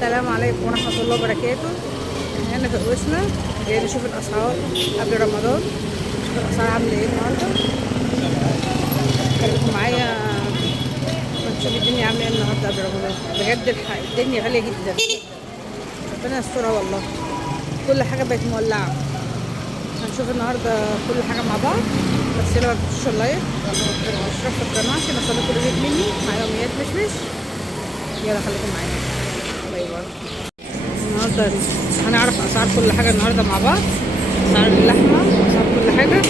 السلام عليكم ورحمة الله وبركاته. هنا في قوسنا جاي نشوف الأسعار قبل رمضان، نشوف الأسعار عاملة ايه النهاردة. خليكم معايا ونشوف الدنيا عاملة ايه النهاردة قبل رمضان. بجد الدنيا غالية جدا، ربنا يسترها والله. كل حاجة بقت مولعة. هنشوف النهاردة كل حاجة مع بعض، بس لو ما تنسوش اللايك والاشتراك في القناة عشان يوصلكوا الفيديو مني مع يوميات مشمش. يلا خليكم معايا. باي باي. النهارده هنعرف اسعار كل حاجه النهارده مع بعض، اسعار اللحمه واسعار كل حاجه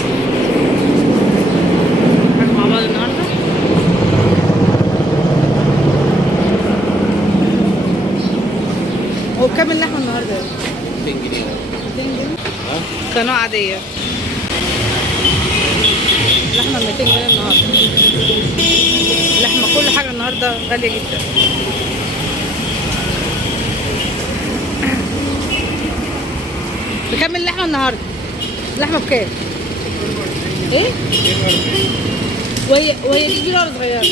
مع بعض النهارده. هو بكام اللحمه النهارده؟ 200 جنيه. 200 جنيه كنوع عاديه. اللحمه 200 جنيه النهارده. اللحمه كل حاجه النهارده غاليه جدا. بكام اللحمه النهارده؟ اللحمه بكام؟ ايه؟ وهي دي كبيره ولا صغيره؟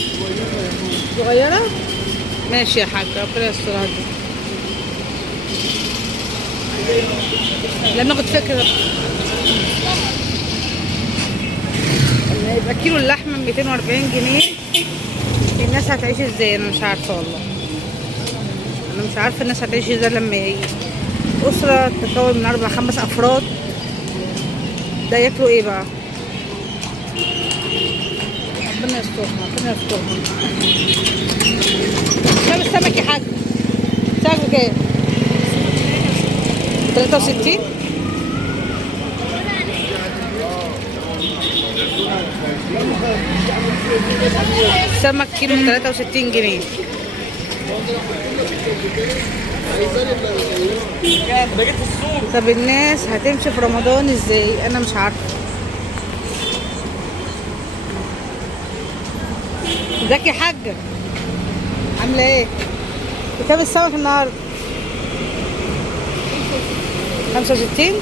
صغيره؟ ماشي يا حاج، ربنا يسترها دي. لما كنت فاكره ان يبقى كيلو اللحمه 240 جنيه، الناس هتعيش ازاي؟ انا مش عارفه والله. انا مش عارفه الناس هتعيش ازاي لما أسرة تتكون من 4 5 أفراد. ده ياكلوا ايه بقى؟ ربنا يسترها، ربنا يسترها. كام السمك يا حاج؟ سعره كام؟ 63. السمك كيلو 63 جنيه. طب الناس هتمشي في رمضان ازاي؟ انا مش عارفه. ازيك يا حاجه؟ عامله ايه؟ بكام السمك النهارده؟ 65.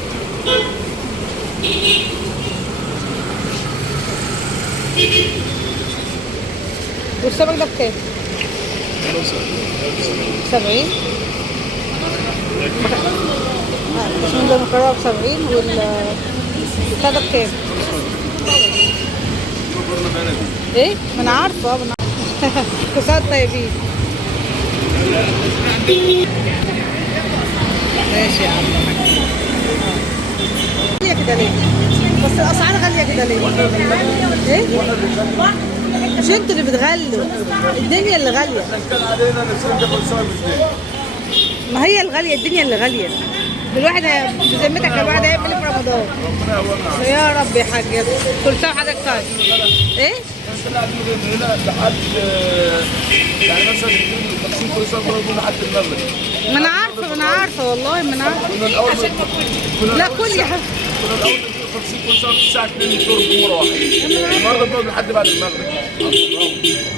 والسمك ده بكام؟ 70. عشان ده مكرره ب70 والبتاع ده بكام؟ ايه؟ ما انا عارفه. كل سنه طيبين. ماشي يا عم. غالية كده ليه؟ بس الاسعار غاليه كده ليه؟ ايه؟ مش انتوا اللي بتغلوا، الدنيا اللي غاليه. ما هي الغاليه، الدنيا اللي غاليه. الواحد بذمتك الواحد هيعمل ايه في رمضان؟ يا رب يا حاج. كل سنه وحضرتك طيب. ايه؟ لحد يعني مثلا 50 كل سنه لحد المغرب. ما انا عارفه، ما انا عارفه والله، ما انا عارفه. كنا الاول لا كل يا حاج. كنا الاول 50 كل سنه الساعه 2 الظهر بمره واحده. النهارده بنقعد لحد بعد المغرب.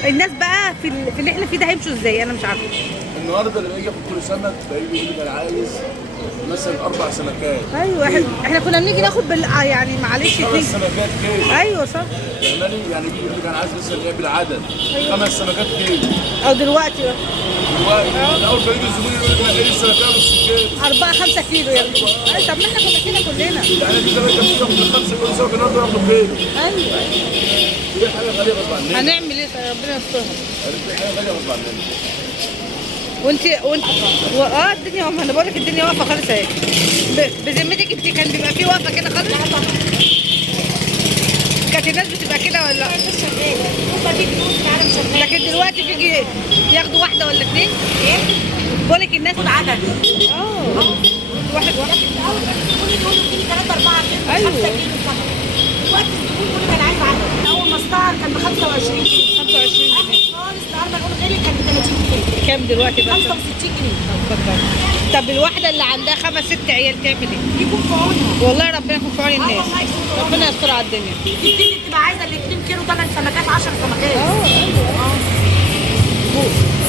الناس بقى في اللي احنا فيه ده هيمشوا ازاي؟ انا مش عارفه. النهارده اللي بيجي ياخد كل سمك بيجي يقول لي انا عايز مثلا 4 سمكات. ايوه احنا كنا بنيجي ناخد يعني معلش 5 سمكات كيلو. ايوه صح. يعني يجي يقول لي انا عايز مثلا ايه بالعدد 5 سمكات كيلو. او دلوقتي بقى الاول بيجي الزبون يقول لي ايه السمكه نص كيلو 4 5 كيلو يا ابني. ايوه طب ما احنا كنا كده كلنا. يعني دي زمان كان بياخد 5 كيلو سمك النهارده ياخد كيلو. ايوه دي حاجه غاليه غصب عننا. هنعمل ايه؟ ربنا يسترها. دي حاجه غاليه غصب عننا. وانت الدنيا، ما انا بقول لك الدنيا واقفه خالص اهي. بذمتك انت كان بيبقى في وقفه كده خالص؟ كانت الناس بتبقى كده ولا؟ لكن دلوقتي بيجي ياخدوا واحده ولا 2. بقول لك الناس عدد. واحد الاول كان الزبون يقول له 3 4 كيلو ايوه. 5 كيلو فقط. دلوقتي الزبون يقول لك انا عايز عدد. اول ما استعر كان ب 25 جنيه. 25 اخر جنيه. خالص النهارده نقول غيري كان ب 30 جنيه. كام دلوقتي بقى؟ 65 جنيه. طب الواحده اللي عندها 5 6 عيال تعمل ايه؟ يكون في عونها. والله ربنا يكون في عون الناس. والله يكون في عونها. ربنا يستر على الدنيا. تبتدي تبقى عايزه ال 2 كيلو 8 سمكات 10 سمكات.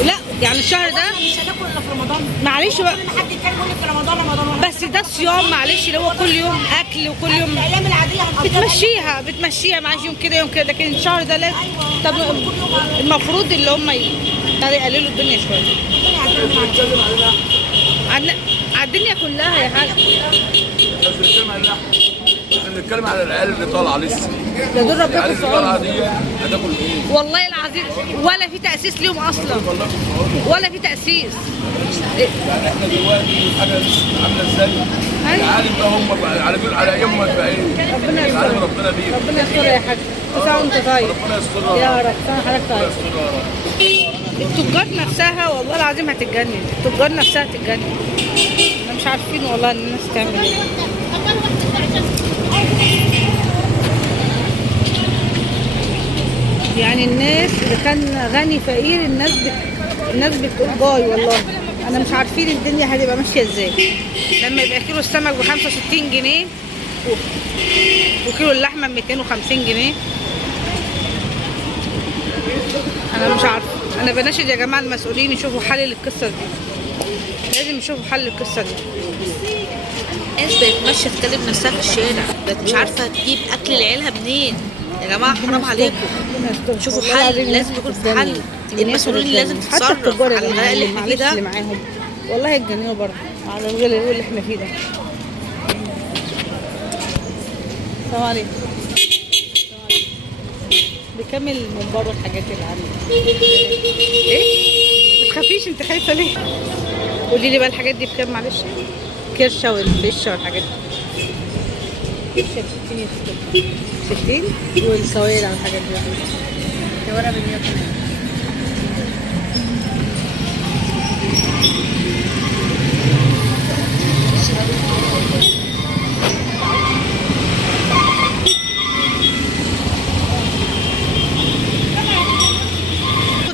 لا يعني الشهر ده مش هناكل الا في رمضان. معلش بقى. كل ما حد يتكلم يقول لك في رمضان رمضان. بس ده صيام معلش، اللي هو كل يوم اكل وكل يوم الايام العاديه هنقضيها بتمشيها معلش يوم كده يوم كده، لكن الشهر ده لازم. طب المفروض اللي هم يعني يقللوا الدنيا شويه. على الدنيا كلها يا حاج. مش بنتكلم على اللحم، احنا بنتكلم على العيال اللي طالعه لسه. ده دول ربنا العيال اللي يكون في طالعه عونهم. دي هتاكل ايه؟ والله العظيم ولا في تأسيس ليهم اصلا، والله في عونهم. ولا في تأسيس. يعني احنا دلوقتي حاجه عامله ازاي؟ أيوة. العالم بقى هم على ايامهم هتبقى ايه؟ ربنا يستر. العالم ربنا بيه. ربنا يستر يا حاج. كل سنه وانت طيب. ربنا يسترها يا رب سنه حضرتك ربنا طيب. يسترها يا رب. التجار نفسها والله العظيم هتتجنن، التجار نفسها هتتجنن. احنا مش عارفين والله الناس تعمل ايه. يعني الناس اللي كان غني فقير، الناس بتقول باي والله. انا مش عارفين الدنيا هتبقى ماشيه ازاي لما يبقى كيلو السمك ب 65 جنيه وكيلو اللحمه ب 250 جنيه. انا مش عارفه. انا بناشد يا جماعه المسؤولين يشوفوا حل للقصه دي، لازم يشوفوا حل للقصه دي. الناس بقت ماشيه تكلم نفسها في الشارع، بقت مش عارفه تجيب اكل لعيالها منين. يا جماعه حرام عليكم، شوفوا حل، لازم يكون في حل. المسؤولين لازم حتى تتصرف التجار على الغلاء اللي احنا فيه معلش اللي ده. معاهم والله يتجننوا برضه على الغلاء اللي احنا فيه ده. السلام عليكم. بكمل من بره الحاجات اللي عندي. ايه؟ ما تخافيش، انت خايفه ليه؟ قولي لي بقى الحاجات دي بكام معلش؟ كرشه والفشه والحاجات دي. كرشه ب 60 والكوارع والحاجات دي. الكوارع ب 100 كمان.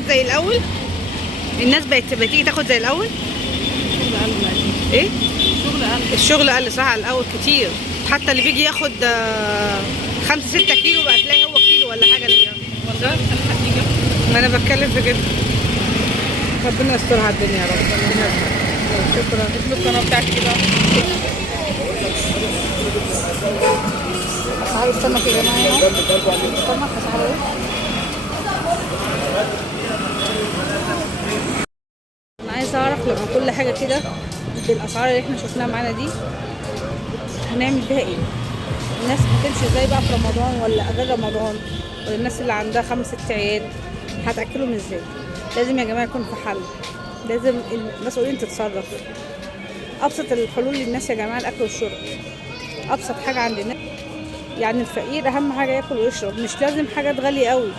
زي الاول الناس بقت تيجي تاخد زي الاول. ايه الشغل قل صح على الاول كتير. حتى اللي بيجي ياخد 5-6 كيلو بقى تلاقي هو كيلو ولا حاجه اللي والله. ما انا بتكلم في كده. ربنا يسترها على الدنيا يا رب. ربنا يسترها. شكرا. اسم القناه بتاعتك كده اسعار السمك يا جماعه. السمك اسعاره ايه؟ انا عايزه اعرف لما كل حاجه كده بالاسعار اللي احنا شفناها معانا دي هنعمل بيها ايه؟ الناس هتمشي ازاي بقى في رمضان ولا غير رمضان؟ ولا الناس اللي عندها 5-6 عيال هتاكلهم ازاي؟ لازم يا جماعه يكون في حل، لازم المسؤولين تتصرف. ابسط الحلول للناس يا جماعه الاكل والشرب، ابسط حاجه عند الناس. يعني الفقير اهم حاجه ياكل ويشرب، مش لازم حاجات غاليه قوي.